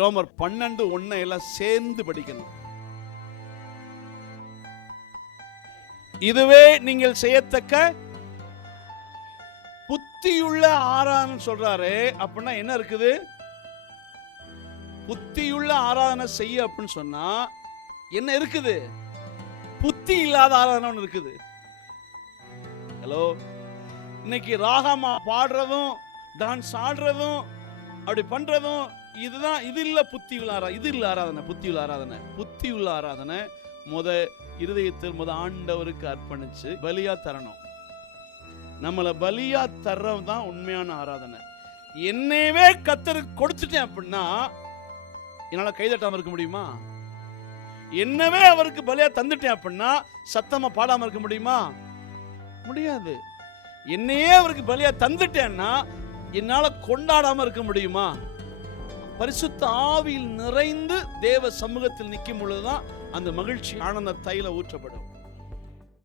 ரோமர் 12:1 எல்லாம் சேர்ந்து படிக்கணும். இதுவே நீங்கள் செய்யத்தக்க புத்தியுள்ள ஆராதனை சொல்றாரு. அப்படின்னா என்ன இருக்குது? புத்தியுள்ள ஆராதனை செய்ய அப்படின்னு சொன்னா என்ன இருக்குது? புத்தி இல்லாத ஆராதனை ஒன்று இருக்குது. ஹலோ, இன்னைக்கு ராகமா பாடுறதும் டான்ஸ் ஆடுறதும் அப்படி பண்றதும் இதுதான். இது இல்ல புத்தியுள்ள ஆராதனை. இது இல்ல ஆராதனை. புத்தியுள்ள ஆராதனை. புத்தியுள்ள ஆராதனை இருதயத்தில் ஆண்டவருக்கு அர்ப்பணிச்சு பலியா தரணும். நம்மளை பலியா தர்றது தான் உண்மையான ஆராதனை. என்னவே கர்த்தருக்கு கொடுத்துட்டேன் அப்படின்னா என்னால கைதட்டாம இருக்க முடியுமா? என்னவே அவருக்கு பலியா தந்துட்டேன் அப்படின்னா சத்தமா பாடாம இருக்க முடியுமா? முடியாது. என்னையே அவருக்கு பலியா தந்துட்டேன்னா என்னால கொண்டாடாம இருக்க முடியுமா? பரிசுத்த ஆவியில் நிறைந்து தேவ சமூகத்தில் நிற்கும் பொழுதுதான் அந்த மகிழ்ச்சி ஆனந்த தைல ஊற்றப்படும்.